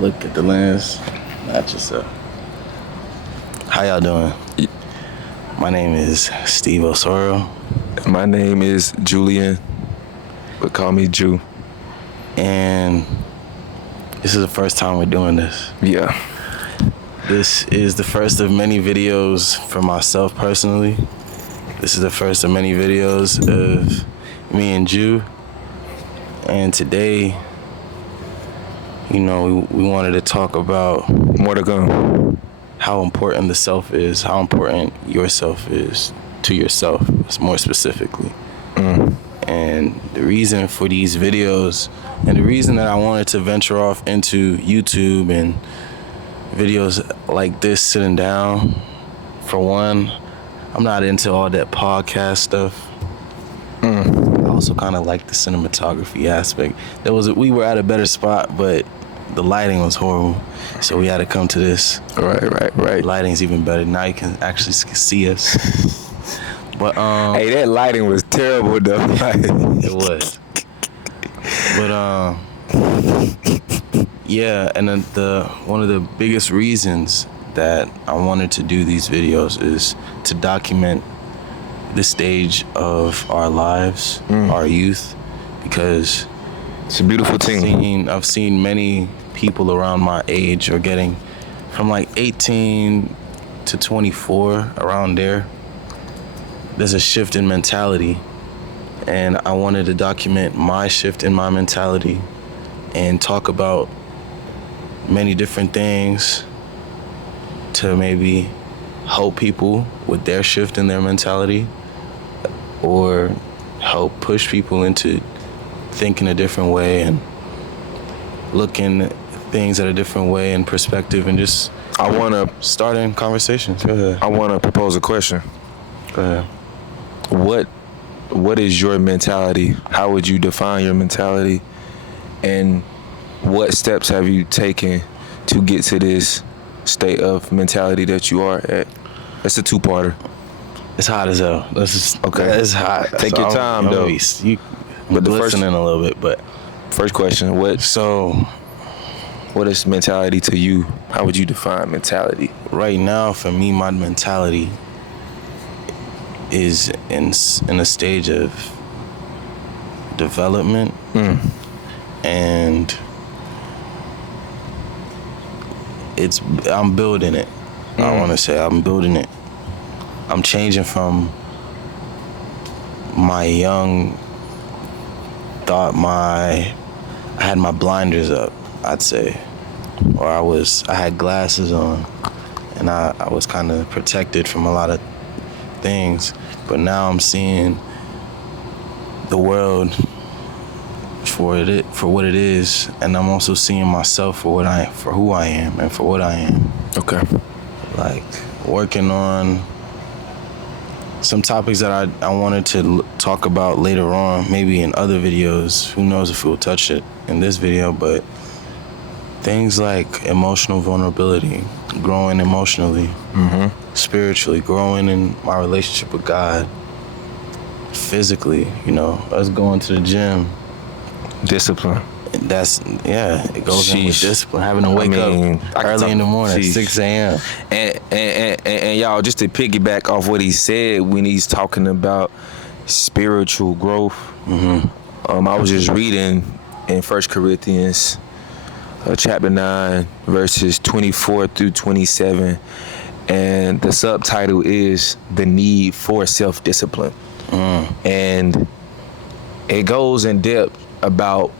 Look at the lens. Match yourself. How y'all doing? My name is SteveOsoro. My name is Julian, but call me Jew. And this is the first time we're doing this. Yeah. This is the first of many videos for myself personally. This is the first of many videos of me and Jew. And today, we wanted to talk about More to come. how important the self is, how important yourself is to yourself, more specifically. And the reason for these videos, and the reason that I wanted to venture off into YouTube and videos like this, sitting down, for one, I'm not into all that podcast stuff. I also kind of like the cinematography aspect. We were at a better spot, but the lighting was horrible, so we had to come to this. Right. Lighting's even better now. You can actually see us. But Hey, that lighting was terrible though. it was. But yeah, and then one of the biggest reasons that I wanted to do these videos is to document this stage of our lives, our youth, because It's a beautiful thing. I've seen many people around my age are getting from like 18 to 24, around there. There's a shift in mentality, and I wanted to document my shift in my mentality and talk about many different things to maybe help people with their shift in their mentality, or help push people into thinking a different way and looking at things at a different way and perspective, and just I want to starting conversations. Go ahead. I want to propose a question. Go ahead. What is your mentality? How would you define your mentality? And what steps have you taken to get to this state of mentality that you are at? That's a two-parter. It's hot as hell. Okay. It's hot. Take your time, though. But listening a little bit, but First question, what is mentality to you? How would you define mentality? right now, for me, my mentality is in a stage of development, and I'm building it. I want to say I'm building it. I'm changing from my young thought. I had my blinders up, I'd say, or I had glasses on, and I was kind of protected from a lot of things. But now I'm seeing the world for what it is, and I'm also seeing myself for who I am and for what I am. Okay. Like working on some topics that I wanted to talk about later on, maybe in other videos. Who knows if we'll touch it in this video, but things like emotional vulnerability, growing emotionally, spiritually, growing in my relationship with God, physically, us going to the gym. Discipline. It goes in with Sheesh. discipline, having to wake up early in the morning, 6 a.m. And y'all, just to piggyback off what he said when he's talking about spiritual growth, I was just reading in 1 Corinthians chapter 9, verses 24 through 27, and the subtitle is The Need for Self-Discipline. And it goes in depth about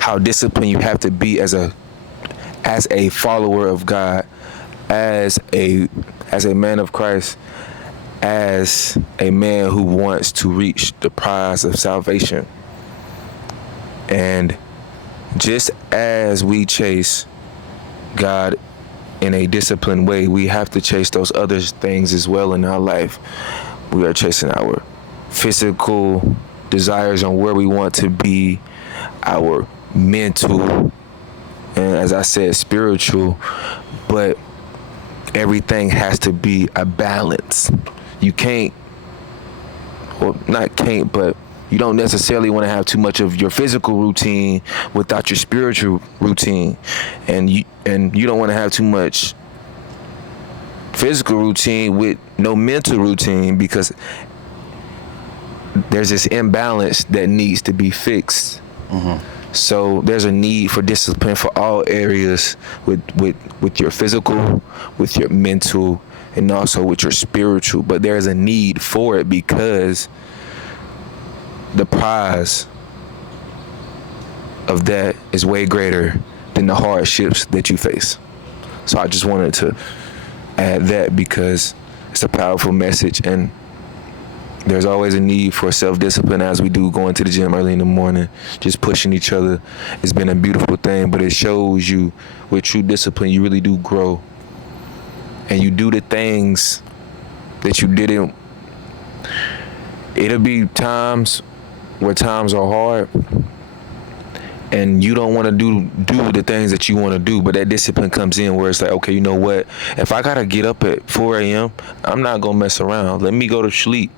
how disciplined you have to be as a follower of God, as a man of Christ, as a man who wants to reach the prize of salvation. And just as we chase God in a disciplined way, we have to chase those other things as well in our life. We are chasing our physical desires on where we want to be, our mental, and as I said, spiritual, but everything has to be a balance. You can't, well, not can't, but You don't necessarily want to have too much of your physical routine without your spiritual routine, and you don't want to have too much physical routine with no mental routine, because there's this imbalance that needs to be fixed. So there's a need for discipline for all areas, with your physical, with your mental, and also with your spiritual. But there's a need for it because the prize of that is way greater than the hardships that you face. So I just wanted to add that because it's a powerful message, and there's always a need for self-discipline, as we do going to the gym early in the morning, just pushing each other. It's been a beautiful thing, but it shows you with true discipline, you really do grow. And you do the things that you didn't. It'll be times where times are hard and you don't want to do the things that you want to do, but that discipline comes in where it's like, okay, you know what? If I got to get up at 4 a.m., I'm not going to mess around. Let me go to sleep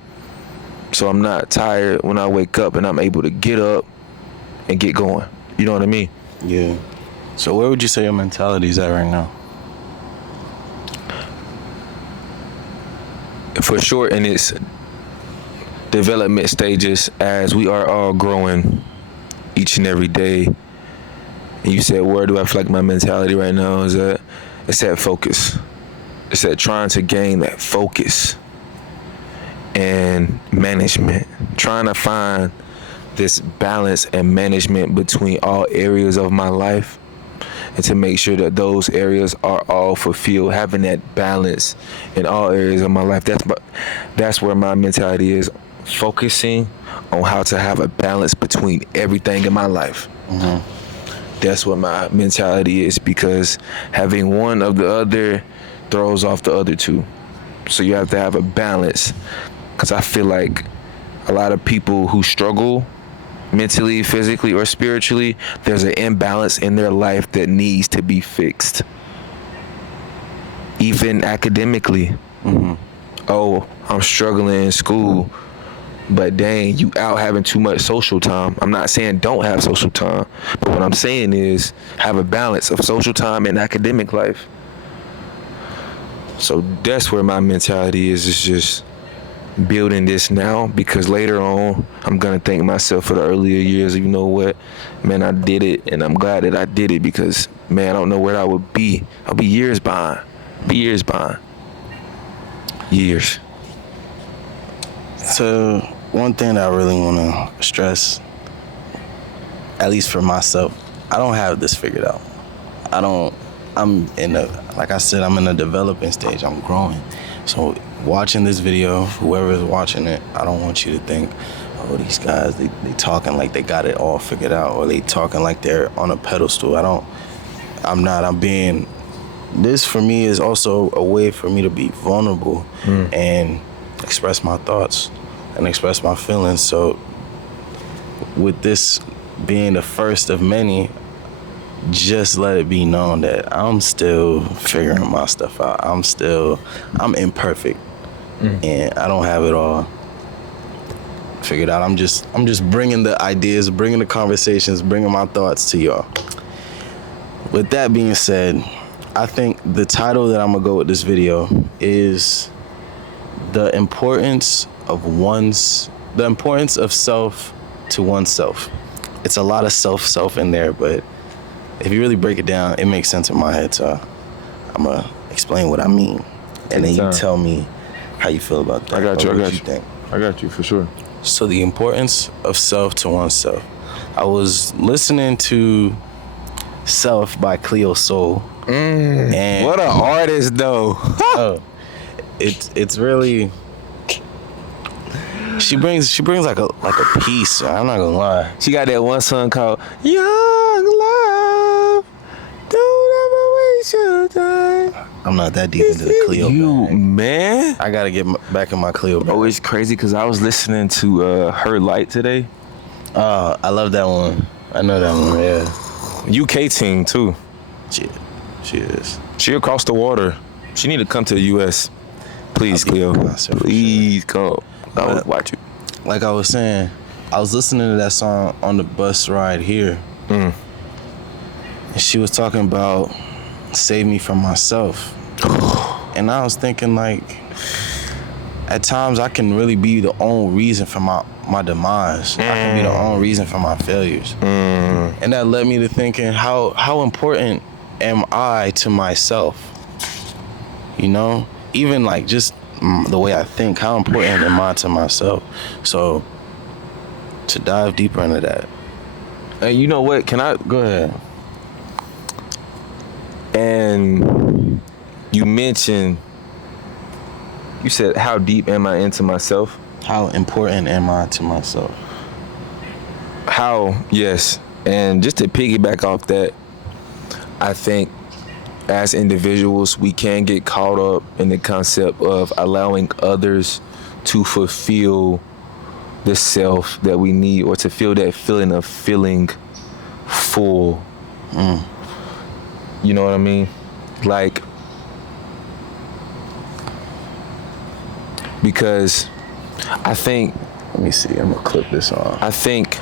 so I'm not tired when I wake up, and I'm able to get up and get going. You know what I mean? Yeah. So where would you say your mentality is at right now? For sure, in its development stages, as we are all growing each and every day. And you said, where do I feel like my mentality right now is at? It's at focus. It's at trying to gain that focus and management. Trying to find this balance and management between all areas of my life, and to make sure that those areas are all fulfilled, having that balance in all areas of my life. That's where my mentality is, focusing on how to have a balance between everything in my life. That's what my mentality is, because having one of the other throws off the other two. So you have to have a balance, because I feel like a lot of people who struggle mentally, physically, or spiritually, there's an imbalance in their life that needs to be fixed. Even academically. Oh, I'm struggling in school, but dang, you out having too much social time. I'm not saying don't have social time, but what I'm saying is have a balance of social time and academic life. So that's where my mentality is just building this now, because later on I'm gonna thank myself for the earlier years. You know what, man, I did it, and I'm glad that I did it, because man, I don't know where I would be. I'll be years behind. Years. So one thing that I really want to stress, at least for myself, I don't have this figured out. I'm in a developing stage. I'm growing. So watching this video, whoever is watching it, I don't want you to think, oh, these guys, they talking like they got it all figured out, or they talking like they're on a pedestal. This for me is also a way for me to be vulnerable and express my thoughts and express my feelings. So with this being the first of many, just let it be known that I'm still figuring my stuff out. I'm imperfect, and I don't have it all figured out. I'm just bringing the ideas, bringing the conversations, bringing my thoughts to y'all. With that being said, I think the title that I'm gonna go with this video is the importance of self to oneself. It's a lot of self in there, but if you really break it down, it makes sense in my head. So I'm gonna explain what I mean, and then you tell me how you feel about that. I got you. Think. I got you for sure. So the importance of self to oneself. I was listening to Self by Cleo Soul. And what an artist, though. It's really, she brings like a peace. I'm not gonna lie. She got that one song called Young Love, Don't Ever Waste Your Time. I'm not that deep into the Cleo. Man, I gotta get back in my Cleo bag. Oh, it's crazy because I was listening to Her Light today. I love that one. I know that one. Yeah. UK team too. She is. She across the water. She need to come to the US. Please, Cleo. Please come. I will watch you. Like I was saying, I was listening to that song on the bus ride here. And she was talking about save me from myself. And I was thinking, like, at times I can really be the only reason for my demise. I can be the only reason for my failures. And that led me to thinking, how important am I to myself? You know? Even like just the way I think, how important am I to myself? So to dive deeper into that. And you know what? Can I Go ahead. And you mentioned, you said, how deep am I into myself? How important am I to myself? Yes. And just to piggyback off that, I think as individuals, we can get caught up in the concept of allowing others to fulfill the self that we need, or to feel that feeling of feeling full. You know what I mean? Like, because I think, Let me see. I'm gonna clip this on. I think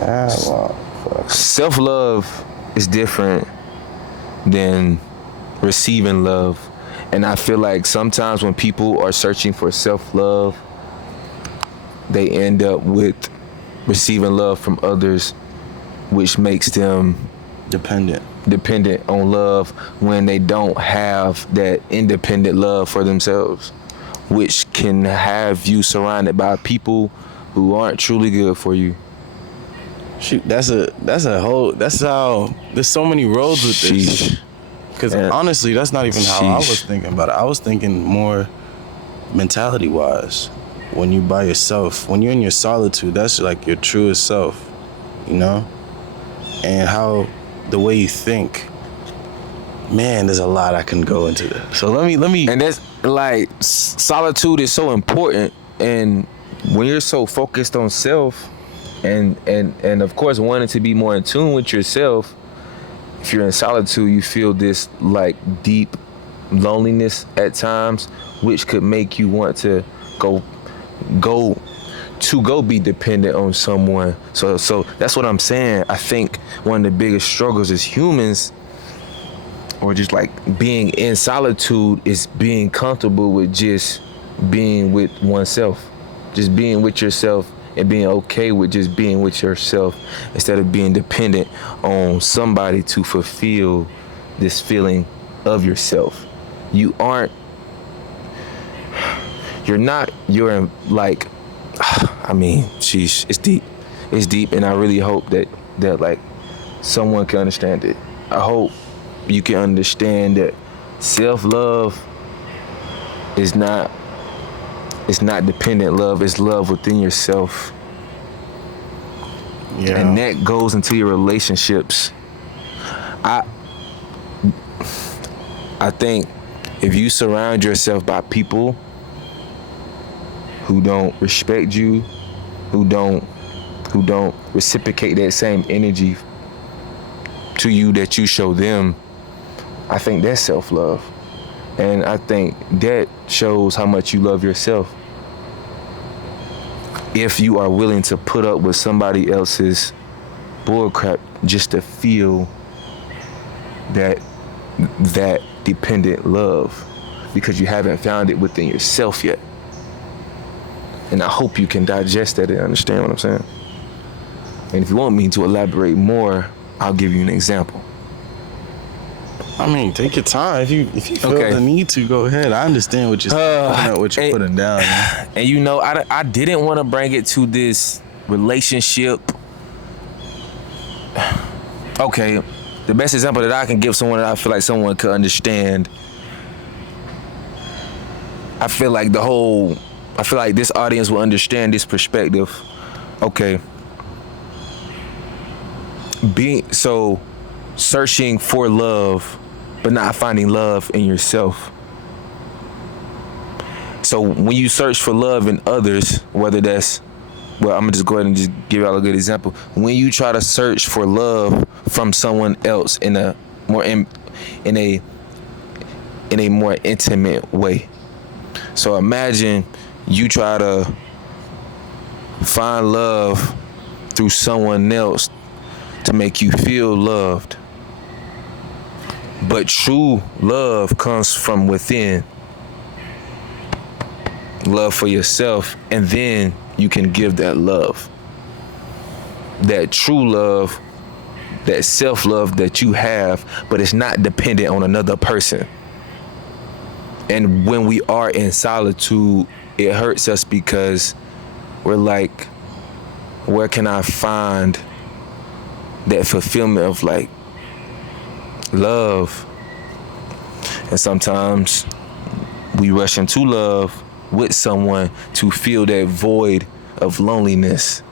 Fuck. self-love is different than receiving love. And I feel like sometimes when people are searching for self-love, they end up with receiving love from others, which makes them Dependent on love when they don't have that independent love for themselves, which can have you surrounded by people who aren't truly good for you. Shoot, that's how there's so many roads with this. Sheesh. Because Yeah. honestly, that's not even how I Sheesh. was thinking about it. I was thinking more mentality wise. When you by yourself, when you're in your solitude, that's like your truest self, you know? And how the way you think. Man, there's a lot I can go into that. So let me And that's like, solitude is so important. And when you're so focused on self, and of course wanting to be more in tune with yourself, if you're in solitude, you feel this like deep loneliness at times, which could make you want to go be dependent on someone. So that's what I'm saying. I think one of the biggest struggles as humans, or just like being in solitude, is being comfortable with just being with oneself, just being with yourself, and being okay with just being with yourself, instead of being dependent on somebody to fulfill this feeling of yourself. You're like, I mean, sheesh, it's deep, and I really hope that like someone can understand it. I hope you can understand that self-love is not dependent love. It's love within yourself. Yeah. And that goes into your relationships. I think if you surround yourself by people who don't respect you, who don't reciprocate that same energy to you that you show them, I think that's self-love. And I think that shows how much you love yourself. If you are willing to put up with somebody else's bullcrap just to feel that dependent love, because you haven't found it within yourself yet. And I hope you can digest that and understand what I'm saying. And if you want me to elaborate more, I'll give you an example. I mean, take your time. If you feel Okay. the need to, go ahead. I understand what you're putting down. Man. And you know, I didn't want to bring it to this relationship. Okay, the best example that I can give someone that I feel like someone could understand, I feel like this audience will understand this perspective. Okay. Searching for love, but not finding love in yourself. So when you search for love in others, whether that's, well, I'm gonna just go ahead and just give y'all a good example. When you try to search for love from someone else in a more intimate way. So imagine you try to find love through someone else to make you feel loved. But true love comes from within. Love for yourself, and then you can give that love. That true love, that self-love that you have, but it's not dependent on another person. And when we are in solitude, it hurts us because we're like, where can I find that fulfillment of like love? And sometimes we rush into love with someone to fill that void of loneliness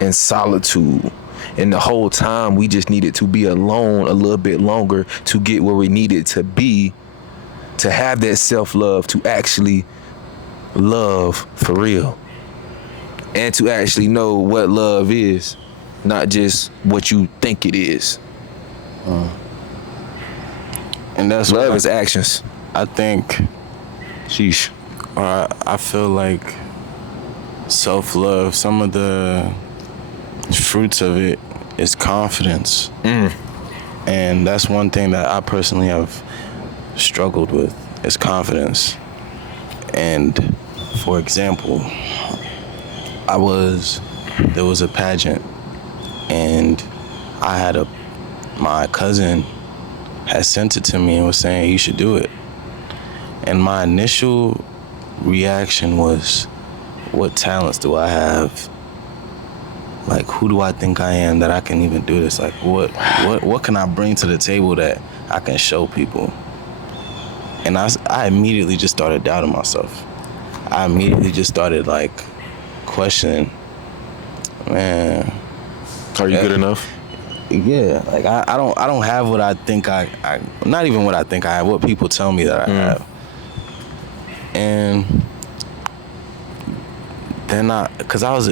and solitude. And the whole time we just needed to be alone a little bit longer to get where we needed to be, to have that self-love, to actually love for real. And to actually know what love is, not just what you think it is. And that's love is actions. I think, Sheesh. or I feel like self-love, some of the fruits of it is confidence. And that's one thing that I personally have struggled with, is confidence. And for example, there was a pageant, and my cousin had sent it to me and was saying, you should do it. And my initial reaction was, what talents do I have? Like, who do I think I am that I can even do this? Like, what can I bring to the table that I can show people? And I immediately just started doubting myself. I immediately just started like questioning, man, are you good enough? Yeah, like I don't have what I think I not even what I think I have, what people tell me that I have. And then cause I was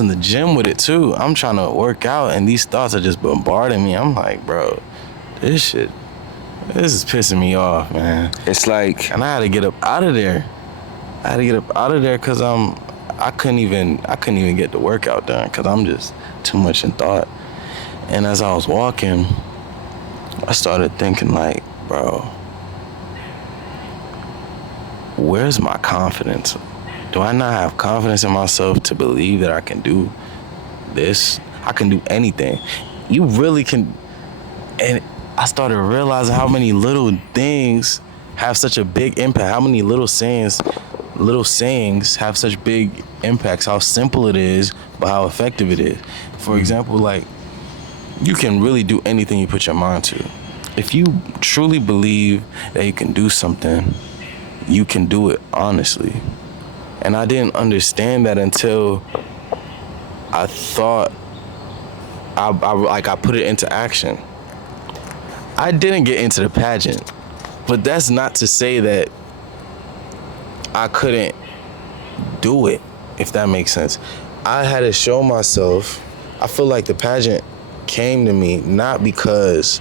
in the gym with it too. I'm trying to work out, and these thoughts are just bombarding me. I'm like, bro, this is pissing me off, man. It's like, and I had to get up out of there. Cause I couldn't even get the workout done, cause I'm just too much in thought. And as I was walking, I started thinking like, bro, where's my confidence? Do I not have confidence in myself to believe that I can do this? I can do anything. You really can. And I started realizing how many little things have such a big impact. How many little sayings have such big impacts. How simple it is, but how effective it is. For example, like, you can really do anything you put your mind to. If you truly believe that you can do something, you can do it honestly. And I didn't understand that until I thought I put it into action. I didn't get into the pageant, but that's not to say that I couldn't do it, if that makes sense. I had to show myself. I feel like the pageant came to me not because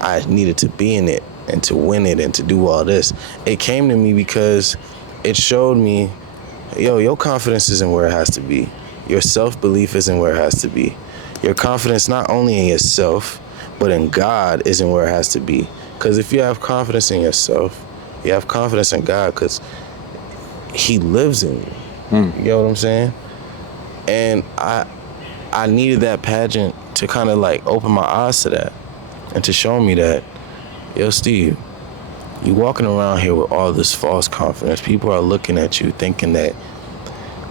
I needed to be in it and to win it and to do all this. It came to me because it showed me, your confidence isn't where it has to be. Your self-belief isn't where it has to be. Your confidence not only in yourself, but in God isn't where it has to be. Because if you have confidence in yourself, you have confidence in God, because He lives in you. You know what I'm saying? And I needed that pageant to kind of like open my eyes to that and to show me that, yo, Steve, you walking around here with all this false confidence. People are looking at you thinking that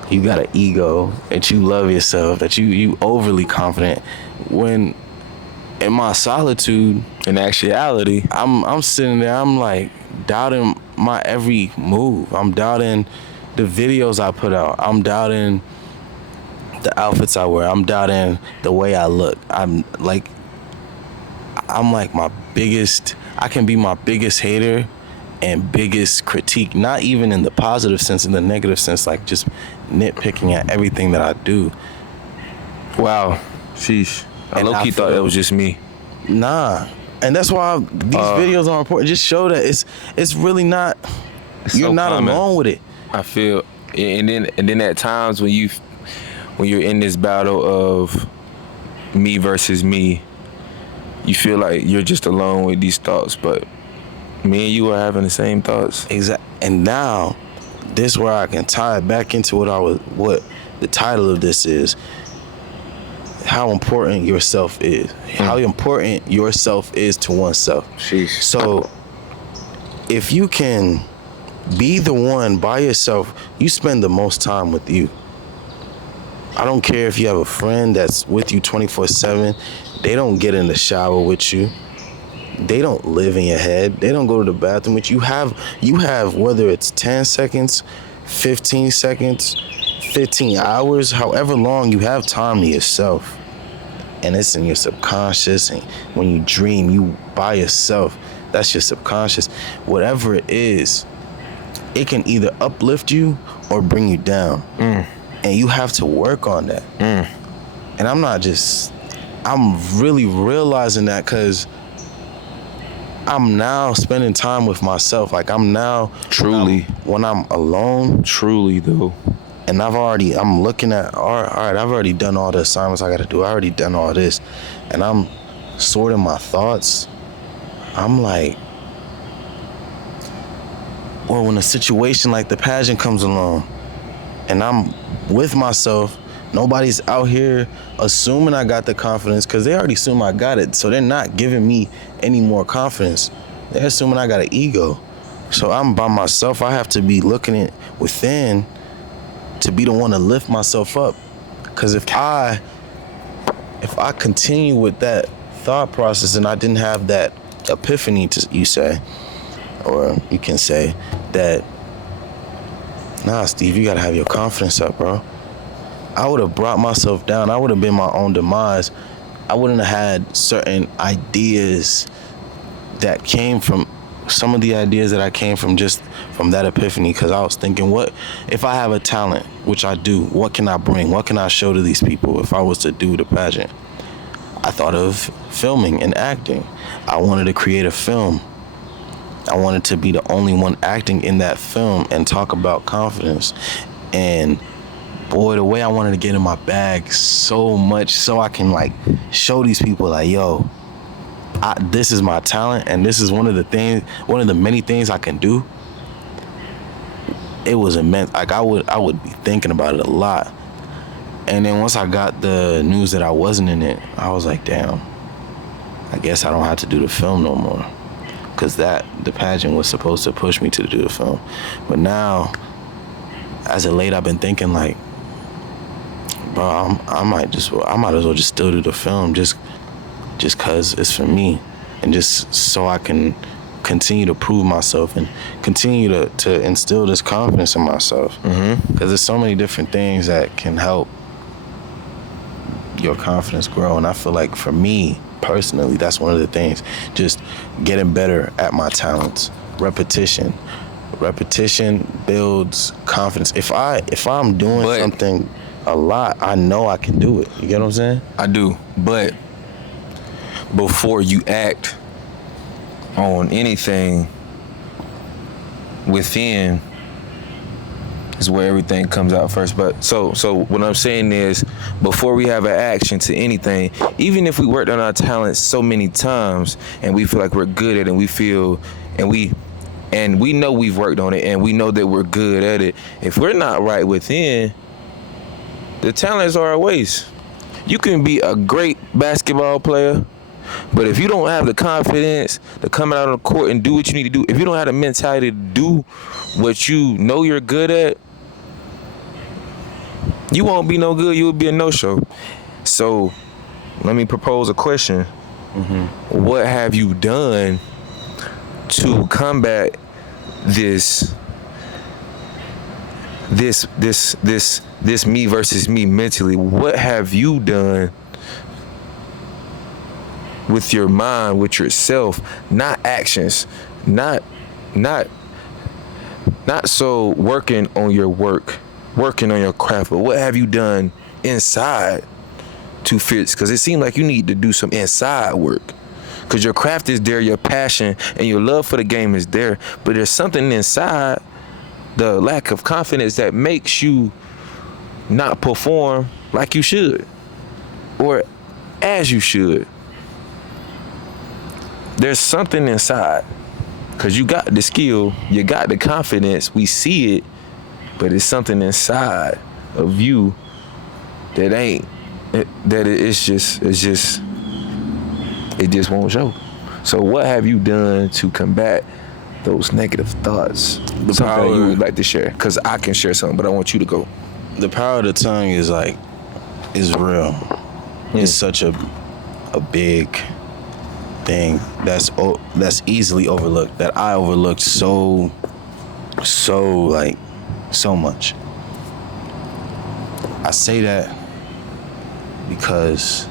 you got an ego, that you love yourself, that you overly confident. When in my solitude, in actuality, I'm sitting there, I'm like doubting my every move. I'm doubting the videos I put out. I'm doubting the outfits I wear. I'm doubting the way I look. I'm like I can be my biggest hater and biggest critique, not even in the positive sense, in the negative sense, like just nitpicking at everything that I do. Wow, sheesh. I low-key thought that was just me. Nah. And that's why these videos are important. Just show that it's really not, you're so not common. Alone with it. I feel, and then at times when you when you're in this battle of me versus me, you feel like you're just alone with these thoughts, but me and you are having the same thoughts. Exactly. And now, this where I can tie it back into what the title of this is. How important yourself is. How important yourself is to oneself. Sheesh. So, if you can be the one by yourself, you spend the most time with you. I don't care if you have a friend that's with you 24/7. They don't get in the shower with you. They don't live in your head. They don't go to the bathroom with you. You have whether it's 10 seconds, 15 seconds, 15 hours, however long you have time to yourself. And it's in your subconscious, and when you dream, you by yourself. That's your subconscious. Whatever it is, it can either uplift you or bring you down. And you have to work on that. And I'm really realizing that because I'm now spending time with myself. Like I'm now Truly. when I'm alone. Truly though. And I'm looking at, all right, I've already done all the assignments I gotta do. I already done all this. And I'm sorting my thoughts. I'm like, or when a situation like the pageant comes along and I'm with myself, nobody's out here assuming I got the confidence because they already assume I got it. So they're not giving me any more confidence. They're assuming I got an ego. So I'm by myself. I have to be looking at within to be the one to lift myself up. Because if I continue with that thought process and I didn't have that epiphany, you say, or you can say that, nah, Steve, you gotta have your confidence up, bro. I would have brought myself down. I would have been my own demise. I wouldn't have had certain ideas that came from, some of the ideas that I came from just from that epiphany, because I was thinking, what if I have a talent, which I do, what can I bring? What can I show to these people if I was to do the pageant? I thought of filming and acting. I wanted to create a film. I wanted to be the only one acting in that film and talk about confidence. And boy, the way I wanted to get in my bag so much so I can like show these people like, yo, this is my talent and this is one of the many things I can do. It was immense. Like I would be thinking about it a lot. And then once I got the news that I wasn't in it, I was like, damn, I guess I don't have to do the film no more. Because the pageant was supposed to push me to do the film. But now, as of late, I've been thinking like, bro, I might as well just still do the film just cause it's for me. And just so I can continue to prove myself and continue to instill this confidence in myself. Because there's so many different things that can help your confidence grow. And I feel like for me, personally, that's one of the things. Just getting better at my talents. Repetition builds confidence. If I'm doing something a lot, I know I can do it. You get what I'm saying? I do. But before you act on anything within is where everything comes out first. But so what I'm saying is, before we have an action to anything, even if we worked on our talents so many times and we feel like we're good at it, and we feel and we know we've worked on it and we know that we're good at it, if we're not right within, the talents are a waste. You can be a great basketball player, but if you don't have the confidence to come out on the court and do what you need to do, if you don't have the mentality to do what you know you're good at, you won't be no good. You will be a no-show. So let me propose a question. What have you done to combat this me versus me mentally? What have you done with your mind, with yourself, not actions, not so working on your work, working on your craft, but what have you done inside to fix? Because it seems like you need to do some inside work, because your craft is there, your passion and your love for the game is there, but there's something inside, the lack of confidence, that makes you not perform like you should, or as you should. There's something inside, because you got the skill, you got the confidence, we see it, but it's something inside of you that ain't, it just won't show. So what have you done to combat those negative thoughts? The Something power, that you would like to share, because I can share something, but I want you to go. the power of the tongue is real. It's such a big thing that's easily overlooked, that I overlooked so much. I say that because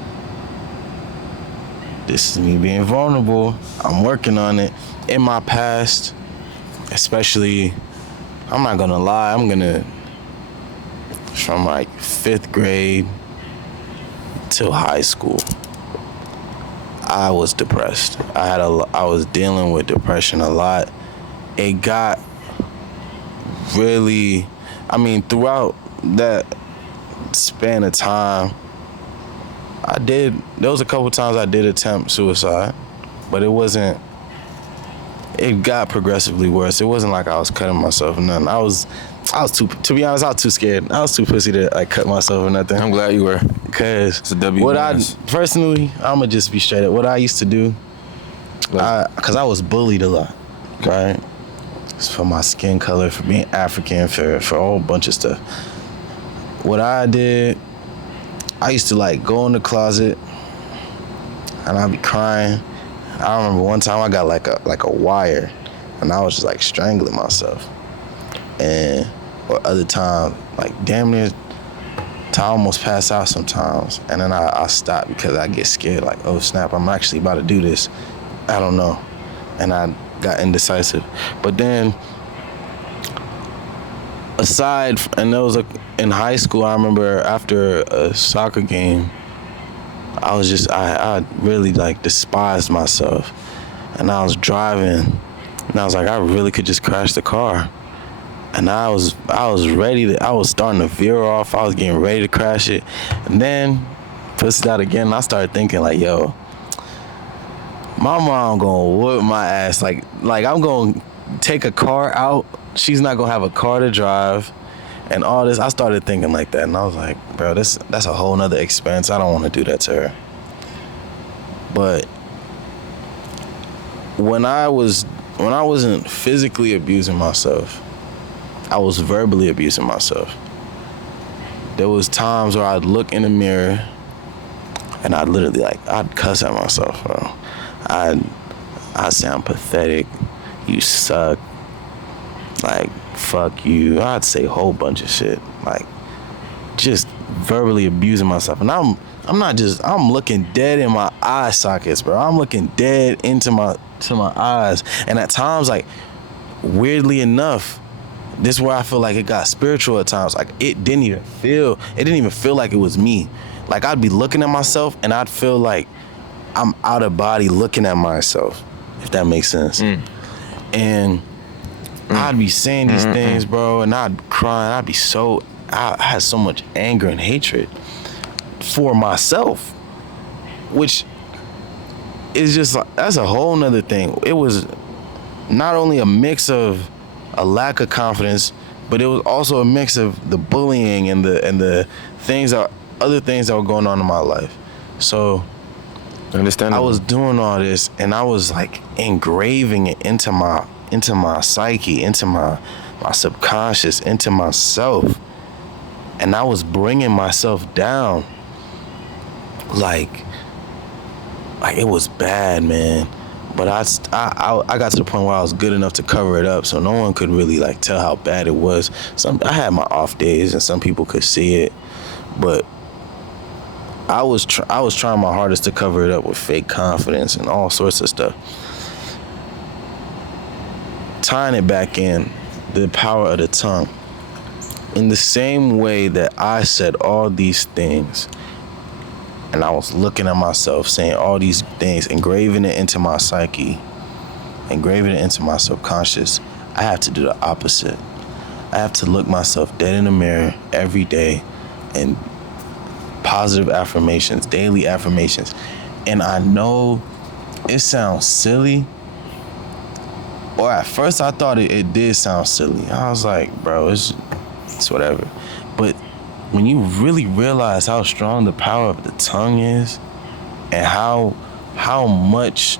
this is me being vulnerable. I'm working on it. In my past, especially, I'm not gonna lie, from 5th grade till high school, I was depressed. I was dealing with depression a lot. It got really, throughout that span of time, there was a couple times I did attempt suicide, but it got progressively worse. It wasn't like I was cutting myself or nothing. I was to be honest, I was too scared. I was too pussy to cut myself or nothing. I'm glad you were. Cause It's a W. Personally, I'ma just be straight up. What I used to do, cause I was bullied a lot, right? It's for my skin color, for being African, for a whole bunch of stuff. What I did, I used to go in the closet and I'd be crying. I remember one time I got like a wire and I was just strangling myself. Or other times, damn near to almost pass out sometimes. And then I stop because I get scared, oh snap, I'm actually about to do this. I don't know. And I got indecisive. But then, in high school, I remember after a soccer game, I really despised myself. And I was driving and I was I really could just crash the car. And I was starting to veer off. I was getting ready to crash it. And then, pushed out again, and I started thinking yo, my mom gonna whoop my ass. I'm gonna take a car out. She's not gonna have a car to drive and all this. I started thinking like that. And I was like, bro, that's a whole nother expense. I don't want to do that to her. But when I wasn't physically abusing myself, I was verbally abusing myself. There was times where I'd look in the mirror and I'd literally I'd cuss at myself, bro. I'd sound pathetic. You suck. Fuck you. I'd say a whole bunch of shit. Just verbally abusing myself. And I'm looking dead in my eye sockets, bro. I'm looking dead into my eyes. And at times, weirdly enough, this is where I feel it got spiritual at times. It didn't even feel like it was me. I'd be looking at myself and I'd feel I'm out of body looking at myself, if that makes sense. And I'd be saying these things, bro, and I'd cry, and I had so much anger and hatred for myself, which is just, that's a whole nother thing. It was not only a mix of a lack of confidence, but it was also a mix of the bullying and the other things that were going on in my life. So I was doing all this and I was engraving it into my psyche, into my subconscious, into myself. And I was bringing myself down. It was bad, man. But I got to the point where I was good enough to cover it up, so no one could really tell how bad it was. I had my off days, and some people could see it, but I was trying my hardest to cover it up with fake confidence and all sorts of stuff. Tying it back in, the power of the tongue. In the same way that I said all these things, and I was looking at myself, saying all these things, engraving it into my psyche, engraving it into my subconscious, I have to do the opposite. I have to look myself dead in the mirror every day and positive affirmations, daily affirmations. And I know it sounds silly, or at first I thought it did sound silly. I was like, bro, it's whatever. But when you really realize how strong the power of the tongue is, and how much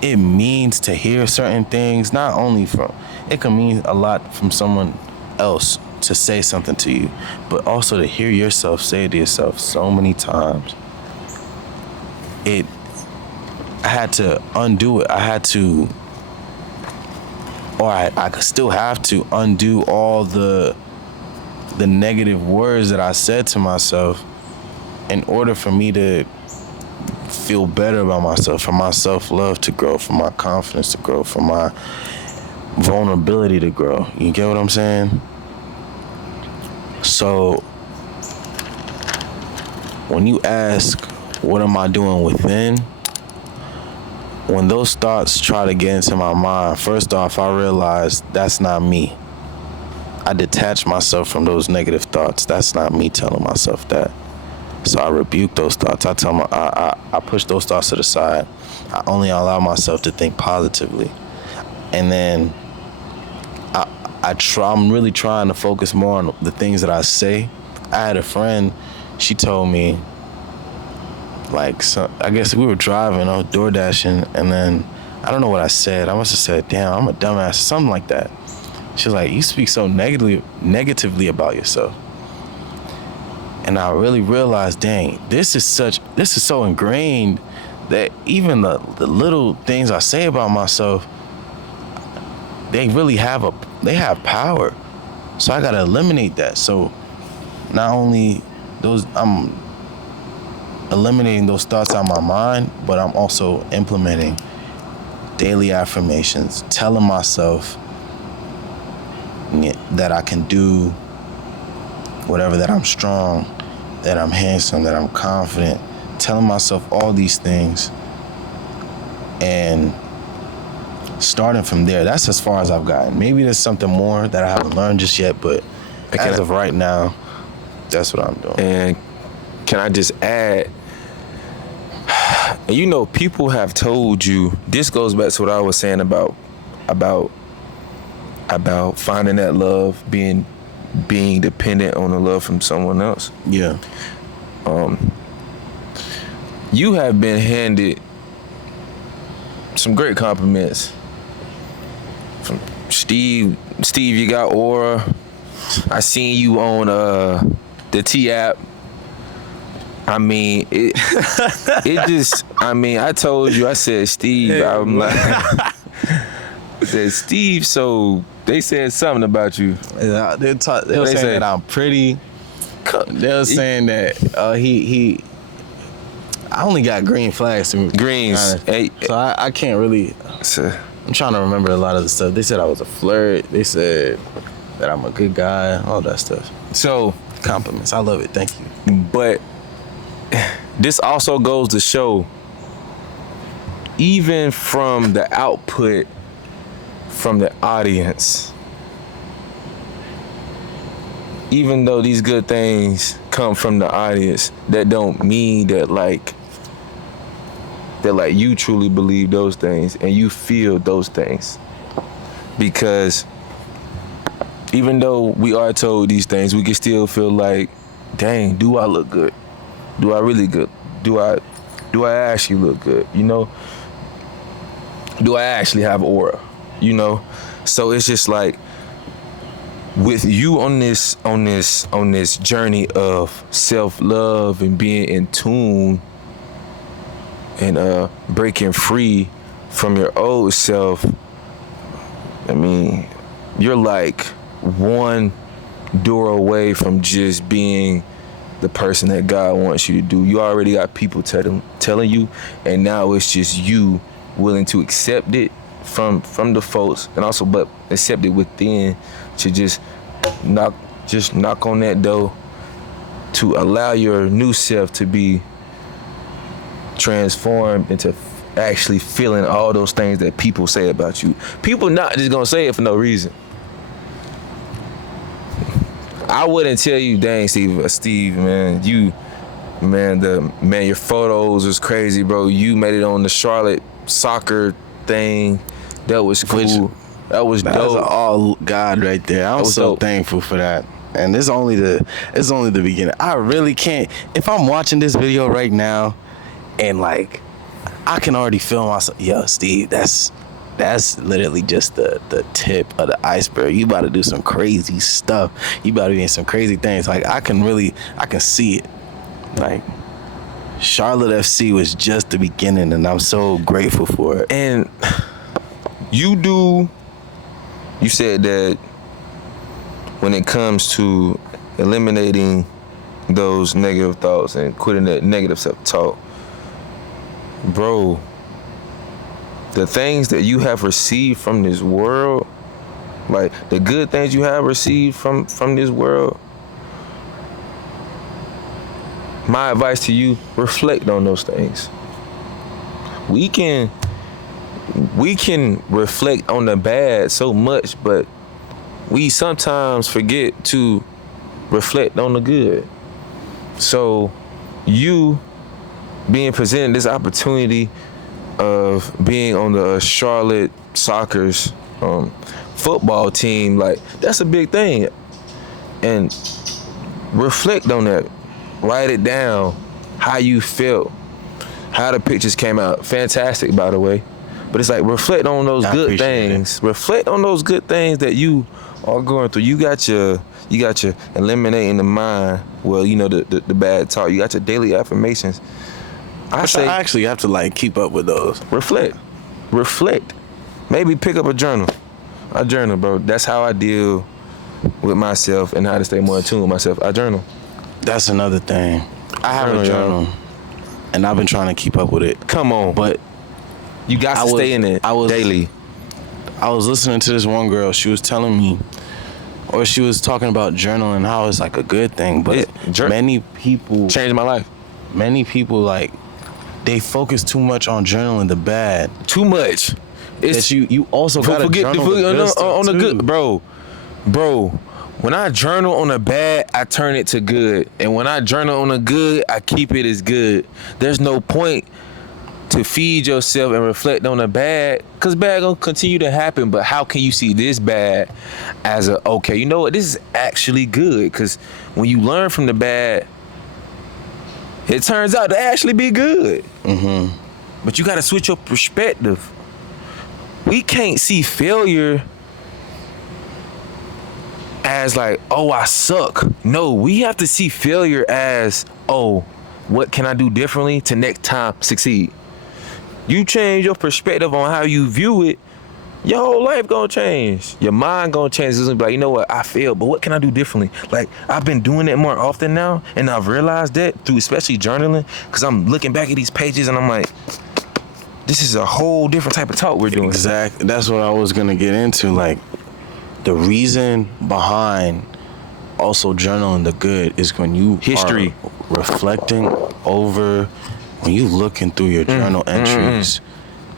it means to hear certain things, not only from, it can mean a lot from someone else to say something to you, but also to hear yourself say it to yourself so many times. I had to undo it. I had to, or I could still have to undo all the negative words that I said to myself in order for me to feel better about myself, for my self-love to grow, for my confidence to grow, for my vulnerability to grow. You get what I'm saying? So when you ask, what am I doing within? When those thoughts try to get into my mind, first off, I realize that's not me. I detach myself from those negative thoughts. That's not me telling myself that. So I rebuke those thoughts. I push those thoughts to the side. I only allow myself to think positively. And then I'm really trying to focus more on the things that I say. I had a friend, she told me, like, so I guess we were driving, I was door dashing, and then I don't know what I said. I must have said, damn, I'm a dumbass, something like that. She was like, you speak so negatively about yourself. And I really realized, dang, this is so ingrained that even the little things I say about myself, they really have power. So I gotta eliminate that. So not only I'm eliminating those thoughts out of my mind, but I'm also implementing daily affirmations, telling myself that I can do whatever, that I'm strong, that I'm handsome, that I'm confident, telling myself all these things, and starting from there. That's as far as I've gotten. Maybe there's something more that I haven't learned just yet, but as of right now, that's what I'm doing. And can I just add, and you know, people have told you, this goes back to what I was saying about finding that love, being dependent on the love from someone else. Yeah. You have been handed some great compliments from Steve. Steve, you got aura. I seen you on the T app. I mean, it just, I mean, I told you, I said, Steve, I'm like, I said, Steve, so they said something about you. Yeah, they were saying that I'm pretty. They were saying that I only got green flags to me. Greens. Hey, so I can't really, I'm trying to remember a lot of the stuff. They said I was a flirt. They said that I'm a good guy, all that stuff. So, compliments, I love it, thank you. But this also goes to show, even from the output from the audience, even though these good things come from the audience, that don't mean that like you truly believe those things and you feel those things. Because even though we are told these things, we can still feel like, dang, do I look good? Do I really good? Do I actually look good? You know? Do I actually have aura? You know? So it's just like, with you on this journey of self-love and being in tune and breaking free from your old self, I mean, you're like one door away from just being the person that God wants you to do. You already got people telling you, and now it's just you willing to accept it from the folks, and also but accept it within, to just knock on that door, to allow your new self to be transformed into actually feeling all those things that people say about you. People not just gonna say it for no reason. I wouldn't tell you, dang, Steve, man, Man, your photos was crazy, bro. You made it on the Charlotte soccer thing. That was cool. That was That's dope. all God right there. I'm so dope. thankful for that. And it's only the beginning. I really can't. If I'm watching this video right now, and like, I can already feel myself. Yo, Steve, that's literally just the tip of the iceberg. You about to do some crazy stuff. You about to be in some crazy things. Like I can see it. Like Charlotte FC was just the beginning, and I'm so grateful for it. And you said that when it comes to eliminating those negative thoughts and quitting that negative self-talk, bro, the things that you have received from this world, like the good things you have received from this world, my advice to you, reflect on those things. We can reflect on the bad so much, but we sometimes forget to reflect on the good. So you being presented this opportunity of being on the Charlotte Soccer's football team, like that's a big thing. And reflect on that. Write it down, how you felt, how the pictures came out. Fantastic, by the way. But it's like, reflect on those good things. Reflect on those good things that you are going through. You got your eliminating the mind. Well, you know, the bad talk. You got your daily affirmations. I actually have to like keep up with those. Reflect. Maybe pick up a journal. I journal, bro. That's how I deal with myself and how to stay more in tune with myself. I journal. That's another thing. I have a journal, and I've been trying to keep up with it. Come on, but you got to stay in it daily. I was listening to this one girl. She was telling me, or she was talking about journaling, how it's like a good thing. But many people changed my life. Many people like they focus too much on journaling the bad. Too much. It's you also gotta journal on the good, bro. When I journal on the bad, I turn it to good. And when I journal on the good, I keep it as good. There's no point to feed yourself and reflect on the bad, because bad gonna continue to happen. But how can you see this bad as okay, you know what, this is actually good? Because when you learn from the bad, it turns out to actually be good. Mm-hmm. But you gotta switch your perspective. We can't see failure as like, oh, I suck. No, we have to see failure as, oh, what can I do differently to next time succeed? You change your perspective on how you view it, your whole life gonna change. Your mind gonna change. It's gonna be like, you know what, I failed, but what can I do differently? Like, I've been doing it more often now, and I've realized that through especially journaling, because I'm looking back at these pages and I'm like, this is a whole different type of talk we're doing. Exactly. That's what I was gonna get into. Like, the reason behind also journaling the good is when you are reflecting over, when you looking through your journal entries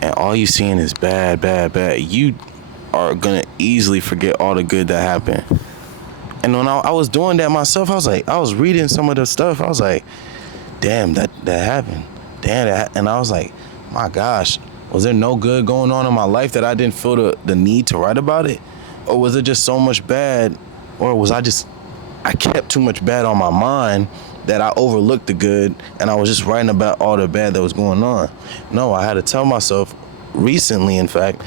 and all you seeing is bad, you are gonna easily forget all the good that happened. And when I was doing that myself, I was reading some of the stuff. I was like, damn, that happened. And I was like, my gosh, was there no good going on in my life that I didn't feel the need to write about it? Or was it just so much bad? Or was I kept too much bad on my mind that I overlooked the good and I was just writing about all the bad that was going on? No, I had to tell myself recently, in fact,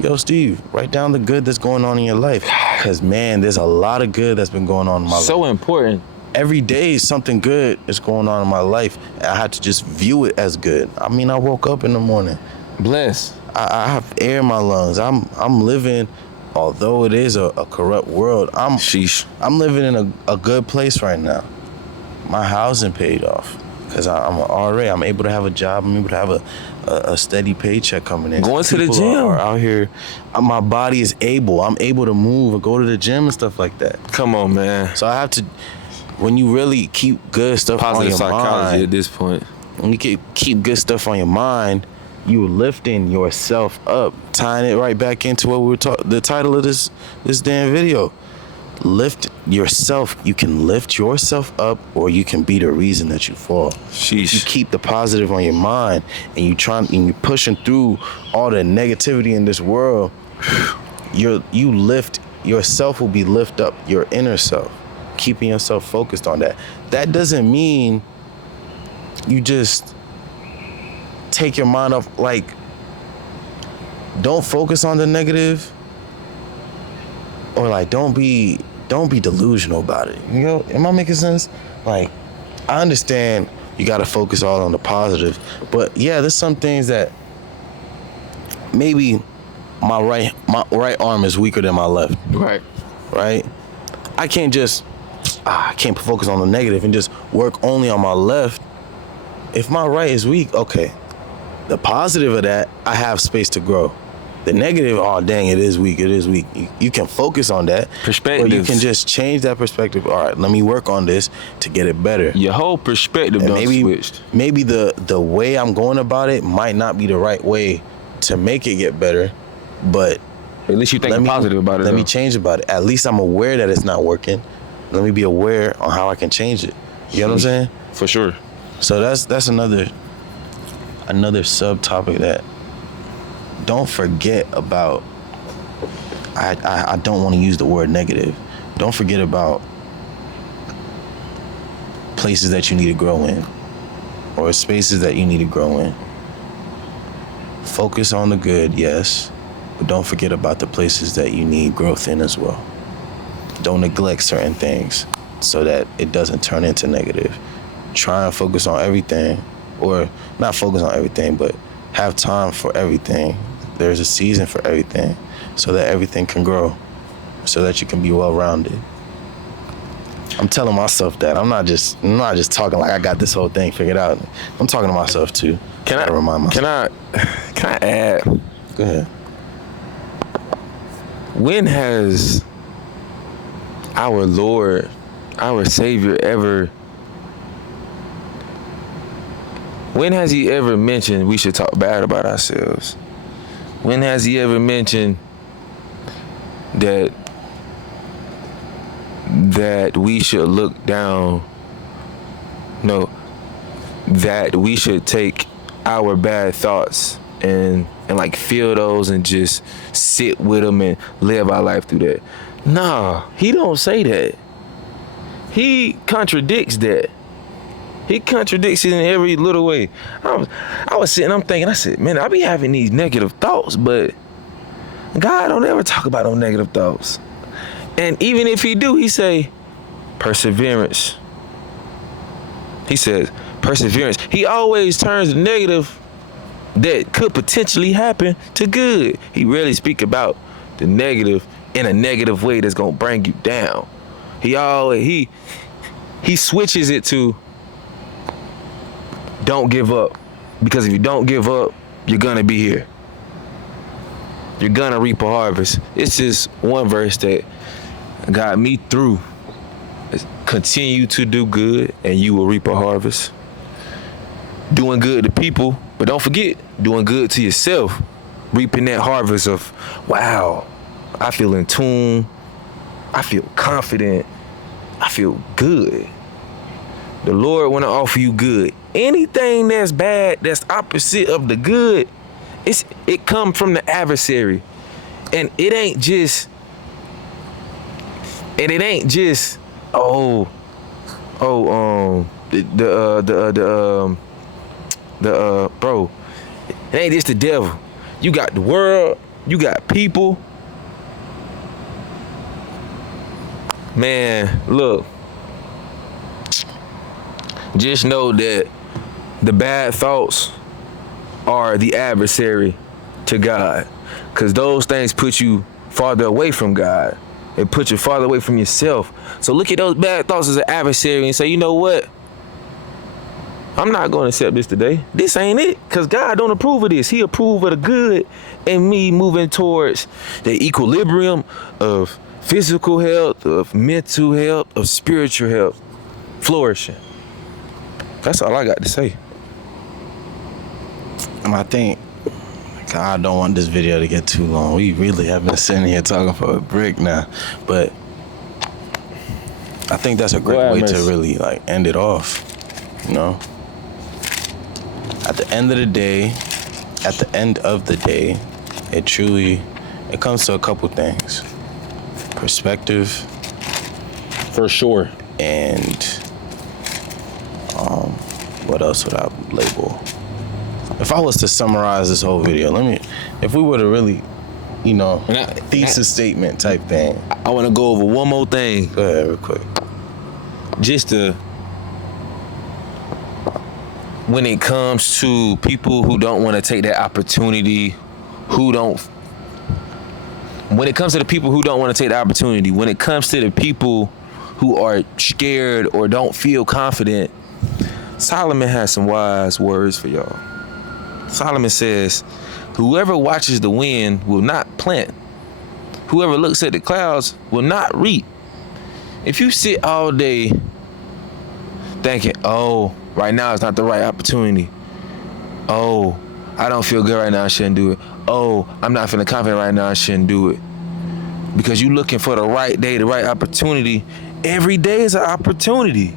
yo, Steve, write down the good that's going on in your life. Because, man, there's a lot of good that's been going on in my life. So important. Every day something good is going on in my life. And I had to just view it as good. I mean, I woke up in the morning. Blessed. I have air in my lungs. I'm living, although it is a corrupt world, I'm living in a good place right now. My housing paid off because I'm an RA. I'm able to have a job. I'm able to have a steady paycheck coming in. Going to the gym. Are out here. My body is able. I'm able to move or go to the gym and stuff like that. Come on, man. So I have to, when you really keep good stuff on your mind. At this point. When you keep good stuff on your mind, you lifting yourself up, tying it right back into what we were talking. The title of this damn video, lift yourself. You can lift yourself up, or you can be the reason that you fall. Sheesh. You keep the positive on your mind, and you're pushing through all the negativity in this world. You lift yourself, will be lift up your inner self, keeping yourself focused on that. That doesn't mean you just take your mind off. Like, don't focus on the negative, or like don't be delusional about it. You know, am I making sense? Like, I understand you got to focus all on the positive, but yeah, there's some things that maybe my right arm is weaker than my left. Right. I can't just I can't focus on the negative and just work only on my left. If my right is weak, okay, the positive of that, I have space to grow. The negative, oh dang, it is weak. You can focus on that. Perspective. Or you can just change that perspective. All right, let me work on this to get it better. Your whole perspective done switched. Maybe the way I'm going about it might not be the right way to make it get better, but at least you think positive about it. Let me change about it. At least I'm aware that it's not working. Let me be aware on how I can change it. You know what I'm saying? For sure. So that's another subtopic that don't forget about. I don't want to use the word negative. Don't forget about places that you need to grow in, or spaces that you need to grow in. Focus on the good, yes, but don't forget about the places that you need growth in as well. Don't neglect certain things so that it doesn't turn into negative. Try and focus on everything, or not focus on everything, but have time for everything. There's a season for everything, so that everything can grow, so that you can be well-rounded. I'm telling myself that. I'm not just talking like I got this whole thing figured out. I'm talking to myself too. Can I remind myself? Can I add? Go ahead. When has our Lord, our Savior when has he ever mentioned we should talk bad about ourselves? When has he ever mentioned that we should look down? No, that we should take our bad thoughts and like feel those and just sit with them and live our life through that. Nah, he don't say that. He contradicts that. He contradicts it in every little way. I was sitting, I'm thinking, I said, man, I be having these negative thoughts, but God don't ever talk about no negative thoughts. And even if he do, he say, perseverance. He says, perseverance. He always turns the negative that could potentially happen to good. He rarely speak about the negative in a negative way that's gonna bring you down. He switches it to don't give up. Because if you don't give up, you're gonna be here. You're gonna reap a harvest. It's just one verse that got me through. Continue to do good and you will reap a harvest. Doing good to people, but don't forget, doing good to yourself. Reaping that harvest of, wow, I feel in tune. I feel confident. I feel good. The Lord want to offer you good. Anything that's bad, that's opposite of the good, it come from the adversary. And it ain't just bro, it ain't just the devil. You got the world, you got people. Man, look, just know that the bad thoughts are the adversary to God, because those things put you farther away from God. It puts you farther away from yourself. So look at those bad thoughts as an adversary and say, you know what? I'm not going to accept this today. This ain't it, because God don't approve of this. He approve of the good and me moving towards the equilibrium of physical health, of mental health, of spiritual health, flourishing. That's all I got to say. And I think, I don't want this video to get too long. We really have been sitting here talking for a brick now. But I think that's a great Lord way have to mercy. really like end it off. You know, at the end of the day, it comes to a couple things: perspective, For sure. and what else would I label? If I was to summarize this whole video, if we were to really, thesis statement type thing. I want to go over one more thing. Go ahead, real quick. Just when it comes to people who don't want to take that opportunity, when it comes to the people who don't want to take the opportunity, when it comes to the people who are scared or don't feel confident, Solomon has some wise words for y'all. Solomon says, whoever watches the wind will not plant. Whoever looks at the clouds will not reap. If you sit all day thinking, oh, right now is not the right opportunity. Oh, I don't feel good right now, I shouldn't do it. Oh, I'm not feeling confident right now, I shouldn't do it. Because you're looking for the right day, the right opportunity. Every day is an opportunity.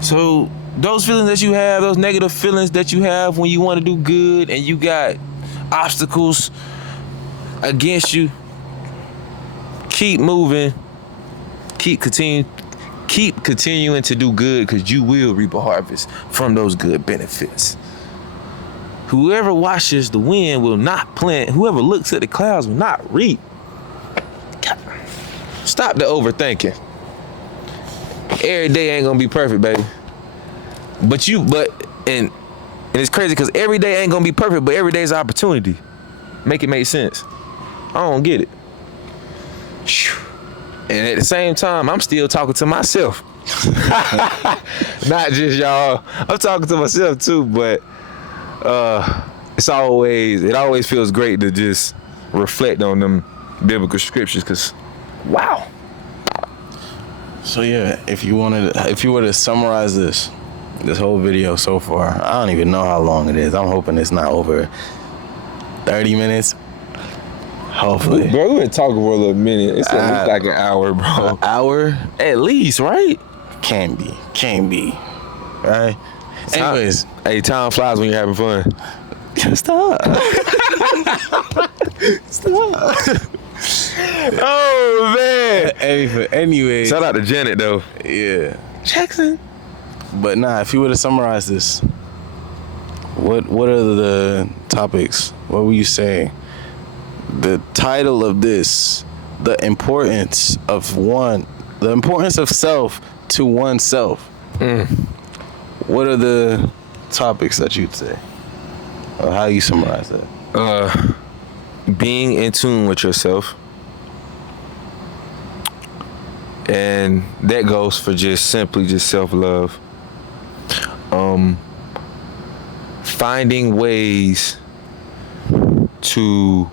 So those feelings that you have, those negative feelings that you have when you want to do good and you got obstacles against you, keep moving, keep continuing to do good, because you will reap a harvest from those good benefits. Whoever watches the wind will not plant. Whoever looks at the clouds will not reap. Stop the overthinking. Every day ain't gonna be perfect, baby. And it's crazy because every day ain't gonna be perfect, but every day is an opportunity. Make it make sense. I don't get it. And at the same time, I'm still talking to myself. Not just y'all. I'm talking to myself too, but it always feels great to just reflect on them biblical scriptures, because wow. So yeah, if you were to summarize this whole video so far, I don't even know how long it is. I'm hoping it's not over 30 minutes. Hopefully. Bro, we've been talking for a little minute. It's at least like an hour, bro. An hour? At least, right? Can't be. Right? Anyways. Hey, time flies when you're having fun. Stop. Oh, man. Anyway. Shout out to Janet, though. Yeah. Jackson. But nah, if you were to summarize this, what are the topics? What would you say? The title of this, the importance of self to oneself. What are the topics that you'd say? Or how you summarize that? Being in tune with yourself. And that goes for just self-love. Finding ways to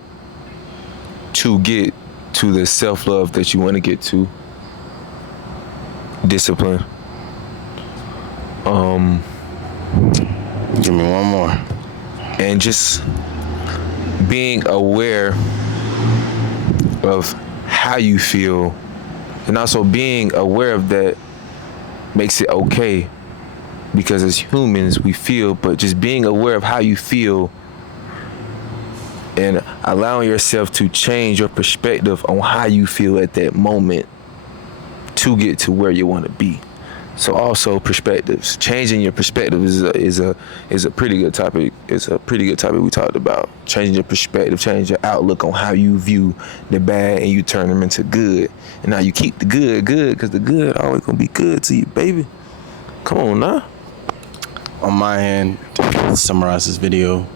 get to the self-love that you want to get to. Discipline. Give me one more. And just being aware of how you feel, and also being aware of that makes it okay, because as humans we feel, but just being aware of how you feel and allowing yourself to change your perspective on how you feel at that moment to get to where you want to be. So also perspectives. Changing your perspective is a pretty good topic. It's a pretty good topic we talked about. Changing your perspective, change your outlook on how you view the bad, and you turn them into good. And now you keep the good, because the good always gonna be good to you, baby. Come on now. On my end, to summarize this video,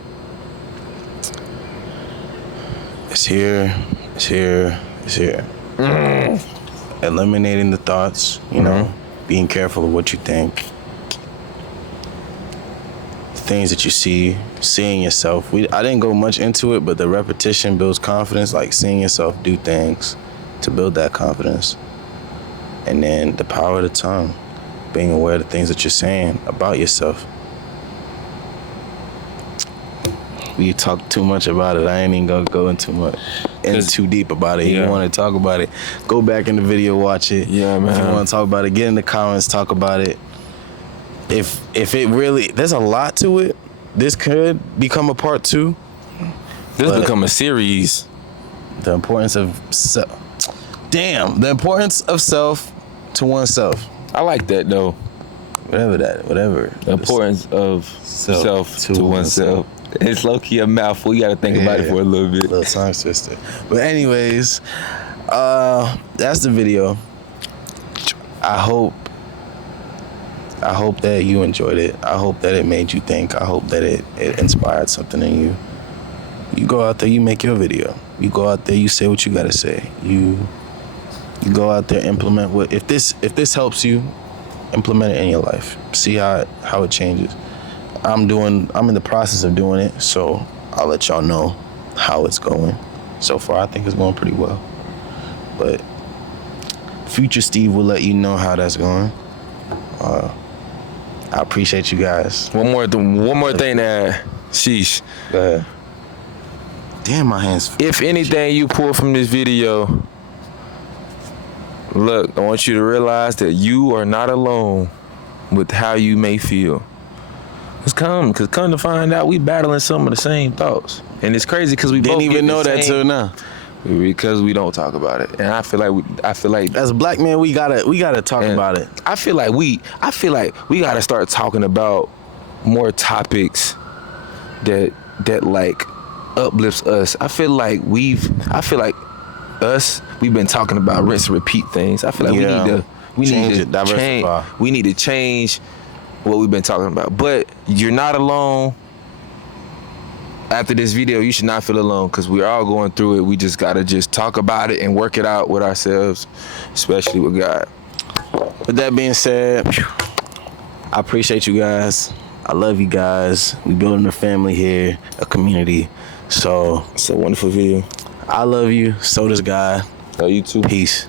it's here. Eliminating the thoughts, being careful of what you think, things that you see, seeing yourself. I didn't go much into it, but the repetition builds confidence, like seeing yourself do things to build that confidence. And then the power of the tongue, being aware of the things that you're saying about yourself. we talked too much about it. I ain't even gonna go into too deep about it. If you want to talk about it, go back in the video, watch it. Yeah, man. If you want to talk about it, get in the comments, talk about it. If it really, there's a lot to it. This could become a part 2. This become a series. The importance of the importance of self to oneself. I like that though. Whatever. The importance of self to oneself. It's low key a mouthful. You gotta think about it for a little bit. Little tongue twister. But anyways, that's the video. I hope that you enjoyed it. I hope that it made you think. I hope that it inspired something in you. You go out there, you make your video. You go out there, you say what you gotta say. You go out there, implement what if this helps you, implement it in your life. See how it changes. I'm in the process of doing it, so I'll let y'all know how it's going. So far, I think it's going pretty well. But future Steve will let you know how that's going. I appreciate you guys. One more thing to add. Sheesh. Go ahead. Damn, my hands. If anything you pull from this video, look, I want you to realize that you are not alone with how you may feel. Cause come to find out, we battling some of the same thoughts, and it's crazy because we didn't both even know that till now. Because we don't talk about it, and I feel like as a black man, we gotta talk about it. I feel like we gotta start talking about more topics that like uplifts us. I feel like we've been talking about rinse and repeat things. I feel like we need to diversify. We need to change what we've been talking about. But you're not alone. After this video, you should not feel alone because we're all going through it. We just gotta talk about it and work it out with ourselves, especially with God. With that being said, I appreciate you guys. I love you guys. We building a family here, a community. So it's a wonderful video. I love you. So does God. Love you too. Peace.